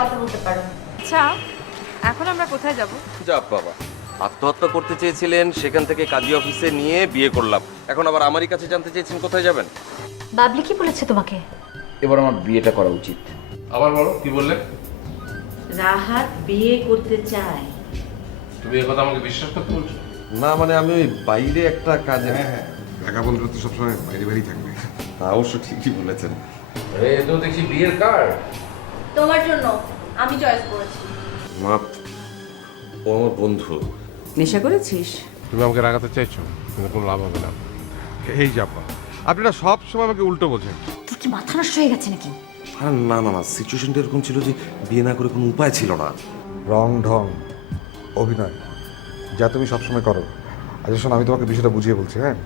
কথা বলতে পারো। আচ্ছা, এখন আমরা কোথায় যাব? যা বাবা, আত্মহত্যা করতে চেয়েছিলেন, সেখান থেকে কাজী অফিসে নিয়ে বিয়ে করলাম, এখন আবার আমারই কাছে জানতে চেয়েছেন কোথায় যাবেন। বাবলি কি বলেছে তোমাকে? এবার আমার বিয়েটা করা উচিত। আবার বলো, কি বললে? রাহাত বিয়ে করতে চায়। তুমি এ কথা আমাকে বিশ্বাস করতে বলছো? না মানে আমি ওই বাইরে একটা কাজে। হ্যাঁ, ঢাকা বন্ধুরা তো সবসময় বাইরে বাইরেই থাকবে। তা অবশ্য ঠিকই বলেছেন। আরে এ তো দেখছি বিয়ের কার্ড। তোমার জন্য আমি চয়েস করেছি। মা, ও আমার বন্ধু। নেশা করেছিস? তুমি আমাকে রাগাতে চাইছো, কিন্তু কোনো লাভ হবে না। এই যাপা, আপনি না সব সময় আমাকে উল্টো বোঝেন। তোর কি মাথা নষ্ট হয়ে গেছে নাকি? আরে না না না, সিচুয়েশনটা এরকম ছিল যে বিয়ে না করে কোনো উপায় ছিল না। রং ঢং অভিনয় যা তুমি সবসময় করো। আচ্ছা শোন, আমি তোমাকে বিষয়টা বুঝিয়ে বলছি। হ্যাঁ,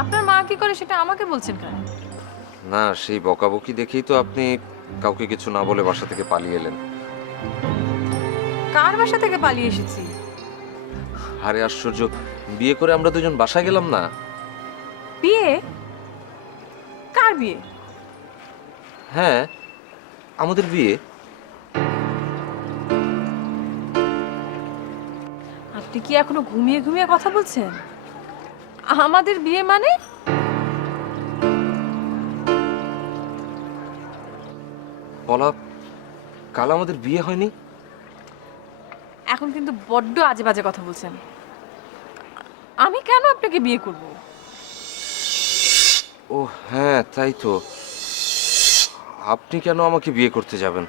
আপনার মা কি করে সেটা আমাকে বলছেন কেন? না, সেই বকাবকি দেখেই তো আপনি কাউকে কিছু না বলে বাসা থেকে পালিয়ে এলেন। কার বাসা থেকে পালিয়ে এসেছি? আরে আশ্চর্য, বিয়ে করে আমরা দুজন বাসায় গেলাম না। বিয়ে? কার বিয়ে? হ্যাঁ, আমাদের বিয়ে। আপনি কি এখনো ঘুমিয়ে ঘুমিয়ে কথা বলছেন? আমাদের বিয়ে মানে? বলা, কাল আমাদের বিয়ে হয়নি। এখন কিন্তু বড্ড আজে বাজে কথা বলছেন। আমি কেন আপনাকে বিয়ে করব? ও হ্যাঁ, তাই তো। আপনি কেন আমাকে বিয়ে করতে যাবেন?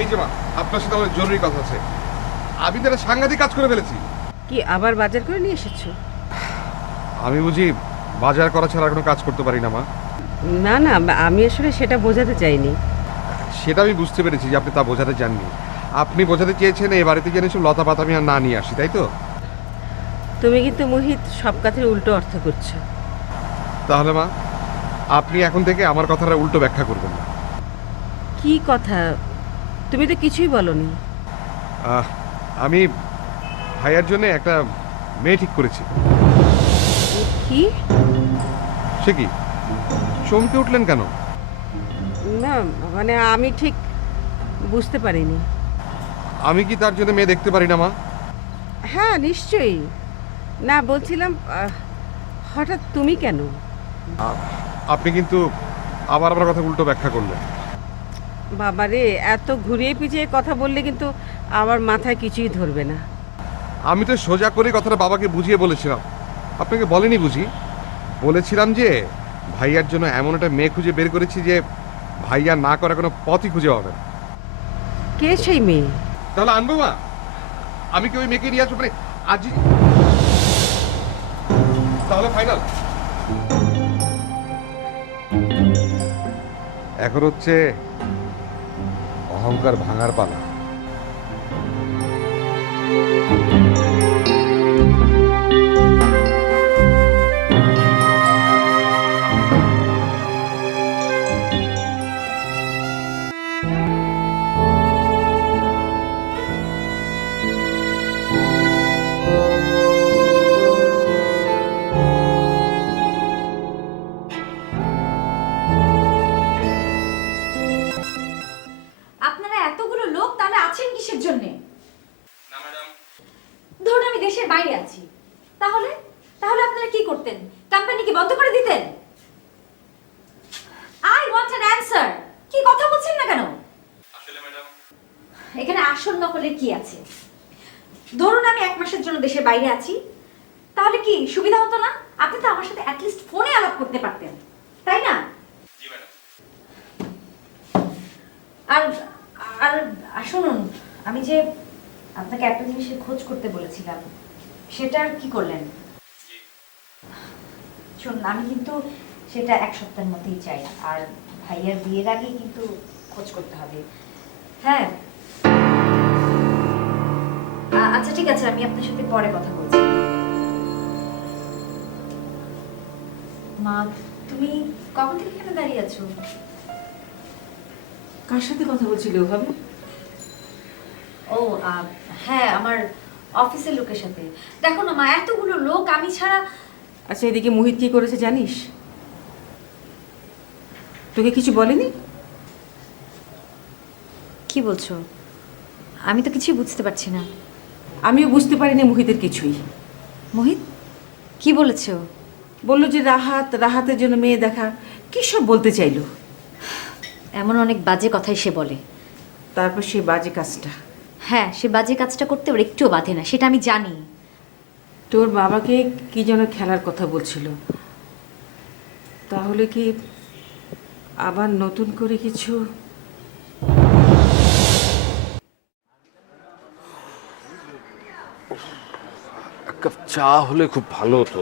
এই যে মা, আপনার সাথে আমার জরুরি কথা আছে। আমি তো একটা সাংঘাতিক কাজ করে ফেলেছি। কি আবার বাজার করে নিয়ে এসেছো? আমি বুঝি বাজার করা ছাড়া কোনো কাজ করতে পারি না মা। না না, আমি আসলে সেটা বোঝাতে চাইনি। সেটা আমি বুঝতে পেরেছি যে আপনি তা বোঝাতে চাননি। আপনি বোঝাতে চেয়েছেন এই বাড়িতে যেন সব লতা পাতা আমি আর না নিয়ে আসি, তাই তো? তুমি কিন্তু মোহিত সব কথার উল্টো অর্থ করছো। তাহলে মা, আপনি এখন থেকে আমার কথাটা উল্টো ব্যাখ্যা করবেন না। কি কথা? তুমি তো কিছুই বলনি। আমি ভাইয়ার জন্য একটা মেয়ে ঠিক করেছি। কি? সে কি, চমকে উঠলেন কেন? না মানে আমি ঠিক বুঝতে পারিনি। আমি কি তার জন্য মেয়ে দেখতে পারি না মা? হ্যাঁ নিশ্চয়ই। না বলছিলাম হঠাৎ তুমি কেন? আপনি কিন্তু আবার আমার কথা উল্টো ব্যাখ্যা করলেন। বাবারে, এত ঘুরিয়ে পিছিয়ে কথা বললে কিন্তু আমার মাথায় কিছুই ধরবে না। আমি তো সোজা করে কথাটা বাবাকে বুঝিয়ে বলেছিলাম। আপনাকে বলেনি বুঝি? বলেছিলাম যে ভাইয়ার জন্য এমন একটা মেয়ে খুঁজে বের করেছি যে ভাইয়া না করা কোনো পথই খুঁজে পাবে না। কে সেই মেয়ে? তাহলে আনবো মা? আমি কি ওই মেয়েকে নিয়ে আসবো মানে আজই? তাহলে ফাইনাল। এখন হচ্ছে অহংকার ভাঙার পালা। এখানে আসল নকলের কি আছে? ধরুন আমি 1 মাসের জন্য দেশের বাইরে আছি, তাহলে কি সুবিধা হতো না? আপনি তো আমার সাথে অ্যাটলিস্ট ফোনে আলাপ করতে পারতেন, তাই না? আর আর আর শুনুন, আমি যে আপনাকে একটা জিনিসের খোঁজ করতে বলেছিলাম, সেটা আর কি করলেন? শুনুন, আমি কিন্তু সেটা 1 সপ্তাহের মধ্যেই চাই, আর ভাইয়ার বিয়ের আগেই কিন্তু খোঁজ করতে হবে। হ্যাঁ, আচ্ছা ঠিক আছে, আমি আপনার সাথে পরে কথা বলছি। মা, তুমি কখন থেকে এখানে দাঁড়িয়ে আছো? কার সাথে কথা বলছিলে ওভাবে? ও হ্যাঁ, আমার অফিসের লোকের সাথে। দেখো না মা, এতগুলো লোক, আমি ছাড়া। আচ্ছা, এদিকে মোহিত কি করেছে জানিস? তোকে কিছু বলেনি? কি বলছো? আমি তো কিছুই বুঝতে পারছি না। আমিও বুঝতে পারিনি মোহিতের কিছুই। মোহিত কি বলেছো? বললো যে রাহাতের জন্য মেয়ে দেখা, কি সব বলতে চাইলো। এমন অনেক বাজে কথাই সে বলে। তারপর সে বাজে কাজটা। হ্যাঁ, সে বাজে কাজটা করতে ওর একটুও বাধে না, সেটা আমি জানি। তোর বাবাকে কি যেন খেলার কথা বলছিল, তাহলে কি আবার নতুন করে কিছু? এক কাপ চা হলে খুব ভালো হতো।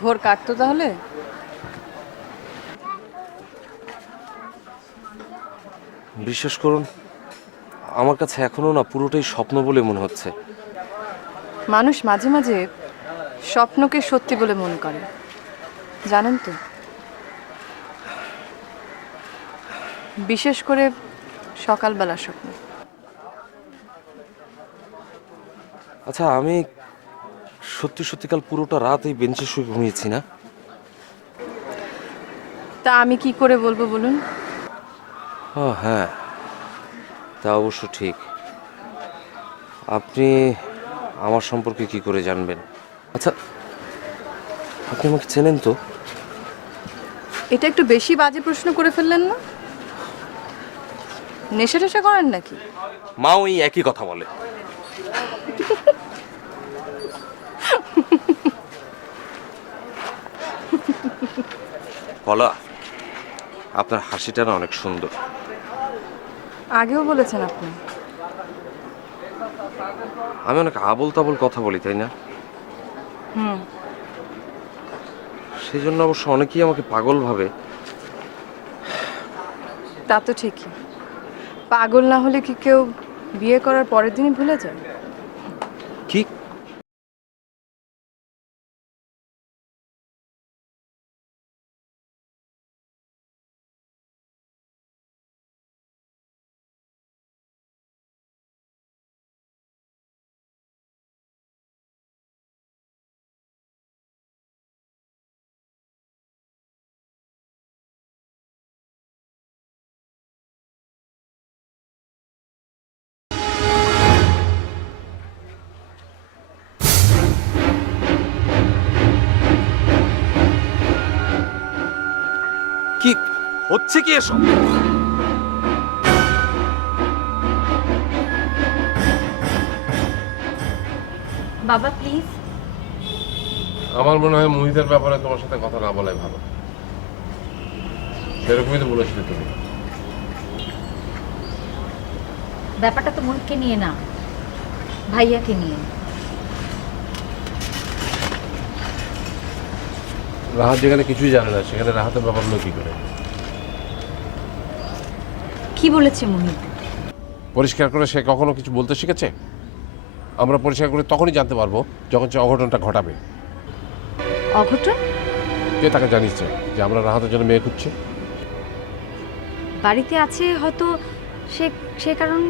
ঘোর কাটতো তাহলে? বিশ্বাস করুন, আমার কাছে এখনো না পুরোটাই স্বপ্ন বলে মনে হচ্ছে। মানুষ মাঝে মাঝে স্বপ্নকে সত্যি বলে মনে করে, জানেন তো? বিশেষ করে সকালবেলার স্বপ্ন। আচ্ছা, আমি সত্যি সত্যি কাল পুরোটা রাত এই বেঞ্চে শুয়ে ঘুমিয়েছি না? তা আমি কি করে বলবো বলুন? ও হ্যাঁ, তা অবশ্য ঠিক। আপনি আমার সম্পর্কে কি করে জানবেন? আচ্ছা, আপনি আমাকে চেনেন তো? এটা একটু বেশি বাজে প্রশ্ন করে ফেললেন না? নেশা টেশা করেন নাকি? মাও এই একই কথা বলে। বলা, আপনার হাসিটা না অনেক সুন্দর। আগেও বলেছেন আপনি। আমি অনেক আবোল তাবোল কথা বলি, তাই না? সেই জন্য অবশ্য অনেকেই আমাকে পাগল ভাবে। তা তো ঠিকই। পাগল না হলে কি কেউ বিয়ে করার পরের দিনই ভুলে যায়? কি? কি হচ্ছে কি এসব? বাবা প্লিজ। আমার মনে হয় মোহিতের ব্যাপারে তোমার সাথে কথা না বলাই ভালো। সেরকমই তো বলেছিলে তুমি। ব্যাপারটা তো মোহিতকে নিয়ে না, ভাইয়াকে নিয়ে। রাহাত যেখানে কিছুই জানে না, সেখানে রাহাতের ব্যাপারগুলো কি করে? কি বলেছে মোহিত? পরিষ্কার করে সে কখনো কিছু বলতে শিখেছে? আমরা পরিষ্কার করে তখনই জানতে পারবো যখন সে অঘটনটা ঘটাবে। অঘটন? কে তাকে জানিয়েছে যে আমরা রাহাতের জন্য মেয়ে খুঁজছি? বাড়িতে আছে হয়তো, সে কারণ।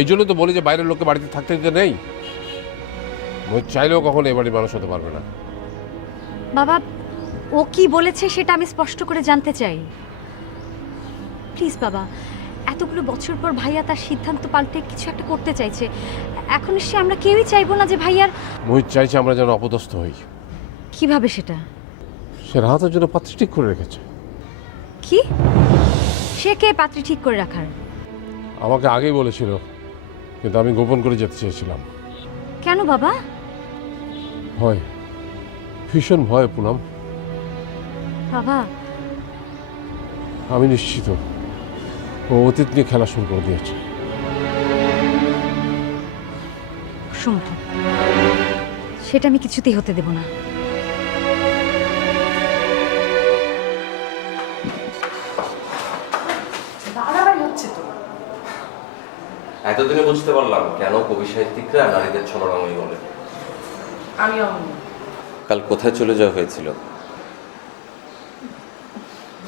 এই জন্য তো বলি যে বাইরের লোককে বাড়িতে থাকতে দিতে নেই। মোহিত চাইলেও কখনো এ বাড়ির মানুষ হতে পারবে না। বাবা, ও কি বলেছে সেটা আমি স্পষ্ট করে জানতে চাই। প্লিজ বাবা, এতগুলো বছর পর ভাইয়া তার সিদ্ধান্ত পাল্টে কিছু একটা করতে চাইছে। এখন সে আমরা কেউই চাইবো না যে ভাইয়ার। মোহিত চাইছে আমরা যেন অপদস্থ হই। কিভাবে সেটা? সে রাহাতের জন্য পাত্রী ঠিক করে রেখেছে। কি? সে কে পাত্রী ঠিক করে রাখার? আমাকে আগেই বলেছিল, কিন্তু আমি গোপন করে যেতে চেয়েছিলাম। কেন বাবা? ভয়, ভীষণ ভয় পুনম। বাবা, আমি নিশ্চিত ও অতীত নিয়ে খেলা শুরু করে দিয়েছে। অসম্ভব, সেটা আমি কিছুতেই হতে দেব না। বাড়াবাড়ি হচ্ছে তো। এতদিনে বুঝতে পারলাম কেন কবি সাহিত্যিকরা নারীদের ছলনাময়ী বলে। আমি কাল কোথায় চলে যাওয়া হয়েছিল?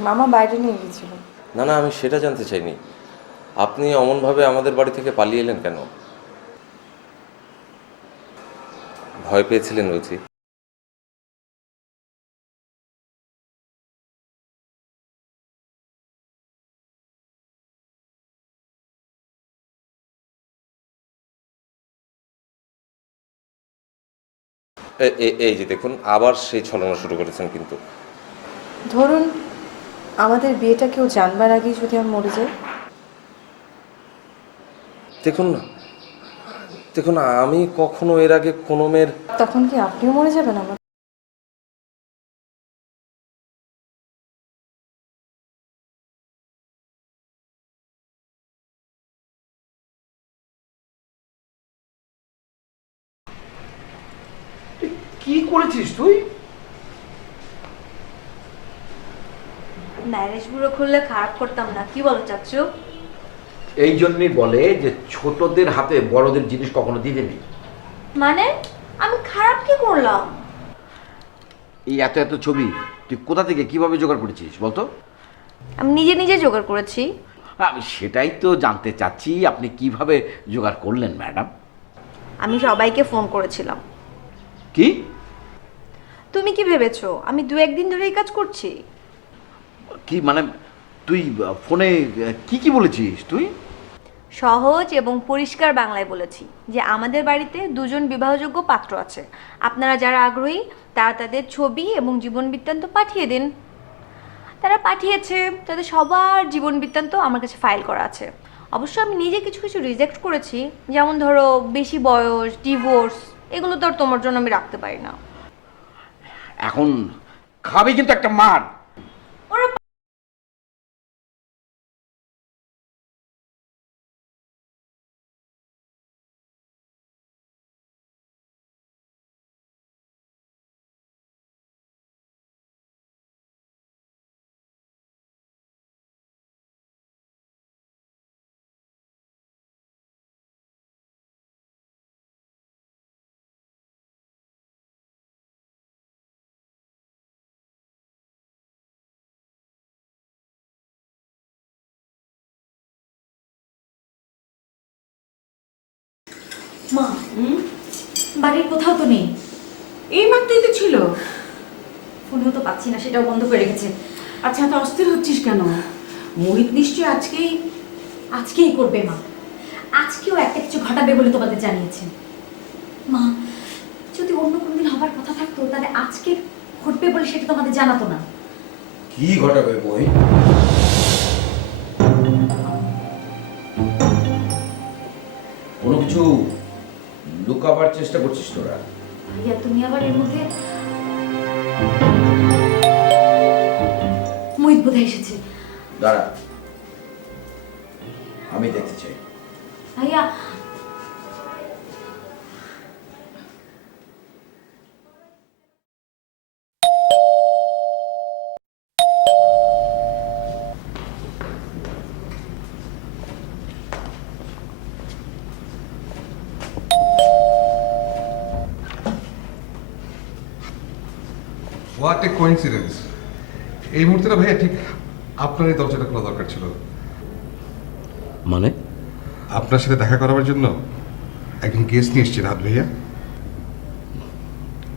মামা বাইরে নিয়ে গেছিল। না না, আমি সেটা জানতে চাইনি। আপনি অমনভাবে আমাদের বাড়ি থেকে পালিয়ে এলেন কেন? ভয় পেয়েছিলেন বুঝি? এই যে দেখুন, আবার সেই ছলনা শুরু করেছেন। কিন্তু ধরুন আমাদের বিয়েটা কেউ জানবার আগেই যদি আমি মরে যাই? দেখুন না, দেখুন, আমি কখনো এর আগে কোনো মেয়ের... তখন কি আপনিও মরে যাবেন আমার? কি করেছিস তুই? ম্যারেজ ব্যুরো খুললে খারাপ করতাম না, কি বলো চাচু? এই জন্যই বলে যে ছোটদের হাতে বড়দের জিনিস কখনো দিতে নেই। মানে আমি খারাপ কি করলাম? এই এত এত ছবি তুই কোথা থেকে কিভাবে জোগাড় করেছিস বলতো? আমি নিজে নিজে জোগাড় করেছি। আমি সেটাই তো জানতে চাচ্ছি, আপনি কিভাবে জোগাড় করলেন ম্যাডাম? আমি সবাইকে ফোন করেছিলাম। কি? তুমি কি ভেবেছো আমি 2-1 দিন ধরে এই কাজ করছি? কি মানে তুই ফোনে কি কি বলেছিস তুই? সহজ এবং পরিষ্কার বাংলায় বলেছি যে আমাদের বাড়িতে 2জন বিবাহযোগ্য পাত্র আছে, আপনারা যারা আগ্রহী তারা তাদের ছবি এবং জীবন বৃত্তান্ত পাঠিয়ে দিন। তারা পাঠিয়েছে, তাদের সবার জীবন বৃত্তান্ত আমার কাছে ফাইল করা আছে। অবশ্য আমি নিজে কিছু কিছু রিজেক্ট করেছি, যেমন ধরো বেশি বয়স, ডিভোর্স, এগুলো তো আর তোমার জন্য আমি রাখতে পারি না। এখন খাবি কিন্তু একটা মার। মা, বাড়ির কোথাও তো নেই। এই মাত্রই তো ছিল। ফোনেও তো পাচ্ছি না, সেটাও বন্ধ করে রেখেছে। আচ্ছা, তো অস্থির হচ্ছিস কেন? মোহিত নিশ্চয়ই আজকেই করবে মা, আজকেও একটা কিছু ঘটাবে বলে তোমাদের জানিয়েছে। মা, যদি অন্য কোনোদিন হবার কথা থাকতো তাহলে আজকে ঘটবে বলে সেটা তোমাদের জানাতো না। কি ঘটাবে বই? কোনো কিছু লুকাবার চেষ্টা করছিস তোরা? ভাইয়া, তুমি আবার এর মধ্যে... মোহিত বোধহয় এসেছে। দাঁড়া, আমি দেখতে চাই। ভাইয়া, হোয়াট এ কোইন্সিডেন্স! এই মুহূর্তে না ভাইয়া ঠিক আপনারই দরজাটা খোলা দরকার ছিল। মানে? আপনার সাথে দেখা করার জন্য একজন গেস্ট নিয়ে এসেছি রাত ভাইয়া।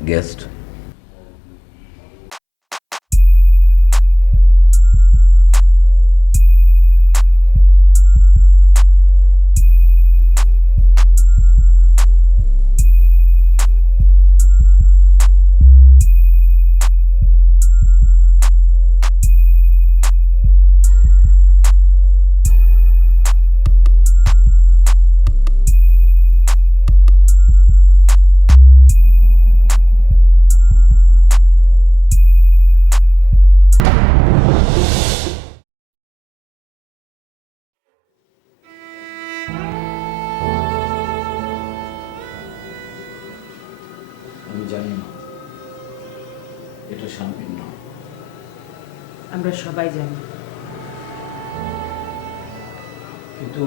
গেস্ট? আমরা সবাই জানি। কিন্তু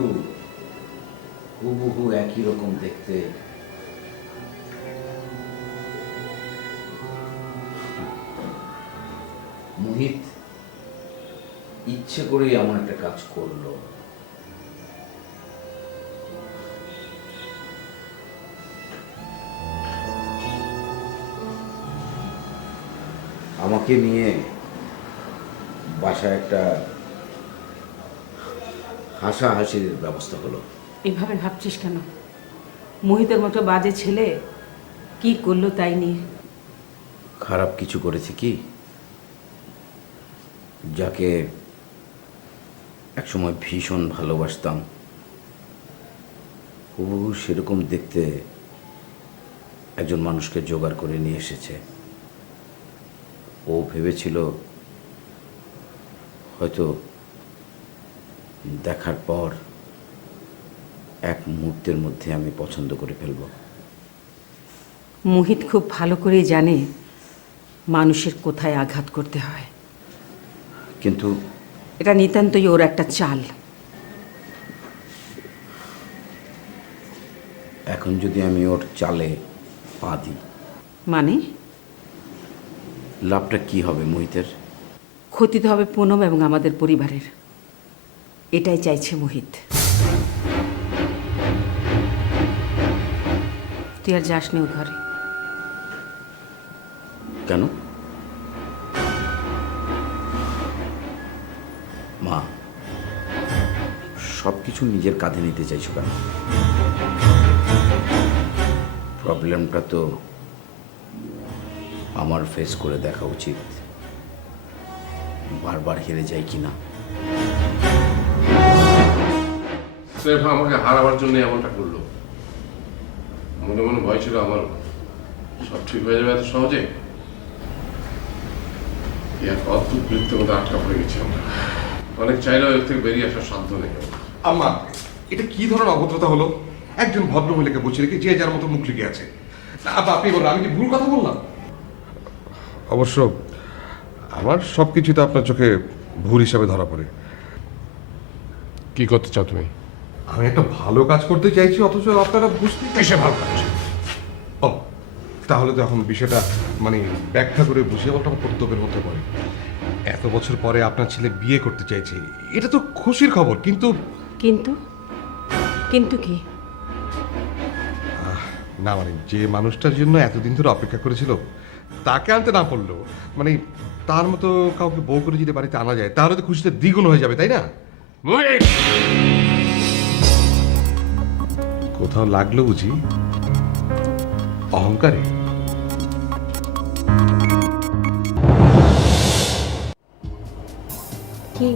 হুবহু একই রকম দেখতে। মোহিত ইচ্ছে করেই এমন একটা কাজ করলো। আমাকে নিয়ে বাসায় একটা হাসাহাসির ব্যবস্থা হলো। এভাবে ভাবছিস কেন? মোহিতের মতো বাজে ছেলে কি করলো তাই নিয়ে? খারাপ কিছু করেছে কি? যাকে একসময় ভীষণ ভালোবাসতাম, হুবহু সেরকম দেখতে একজন মানুষকে জোগাড় করে নিয়ে এসেছে। ও ভেবেছিল হয়তো দেখার পর এক মুহূর্তের মধ্যে আমি পছন্দ করে ফেলব। মোহিত খুব ভালো করেই জানে মানুষের কোথায় আঘাত করতে হয়। কিন্তু এটা নিতান্তই ওর একটা চাল। এখন যদি আমি ওর চালে পা দিই, মানে লাভটা কি হবে মোহিতের? ক্ষতি তো হবে পুনম এবং আমাদের পরিবারের। এটাই চাইছে মোহিত। তুই আর যাস নি ও ঘরে। কেন মা, সব কিছু নিজের কাঁধে নিতে চাইছো কেন? প্রবলেমটা তো আমার ফেস করে দেখা উচিত। বারবার হেরে যাই কিনা। স্রেফ আমাকে হারাবার জন্য এমনটা করলো। মনে মনে ভয় ছিল আমার সব ঠিক হয়ে যাবে এত সহজে। এক অদ্ভুত বৃত্তের মধ্যে আটকা পড়ে গেছি আমরা। অনেক চাইলেও এর থেকে বেরিয়ে আসার সাধ্য নেই। আম্মা, এটা কি ধরনের অভদ্রতা হলো? একজন ভদ্র মহিলাকে বসে রেখে যে যার মতো মুখ লিখে আছে। আপনি বলুন, আমি কি ভুল কথা বললাম? অবশ্য আমার সব কিছু তো আপনার চোখে ভুল হিসাবে ধরা পড়ে। কি করতে চাও তুমি? আমি একটা ভালো কাজ করতে চাইছি, অথচ আপনারা বুঝতে কিসে ভালো কাজ? ও, তাহলে তো এখন বিষয়টা মানে ব্যাখ্যা করে বুঝিয়ে বলটা আমার কর্তব্যের মধ্যে পড়ে। এত বছর পরে আপনার ছেলে বিয়ে করতে চাইছে, এটা তো খুশির খবর। কিন্তু কিন্তু কিন্তু কি? না, মানে যে মানুষটার জন্য এতদিন ধরে অপেক্ষা করেছিল তাকে আনতে না পারলেও মানে তার মতো কাউকে বউ করে যদি বাড়িতে আনা যায় তাহলে তো খুশিতে দ্বিগুণ হয়ে যাবে, তাই না? কোথাও লাগলো বুঝি অহংকারে? কি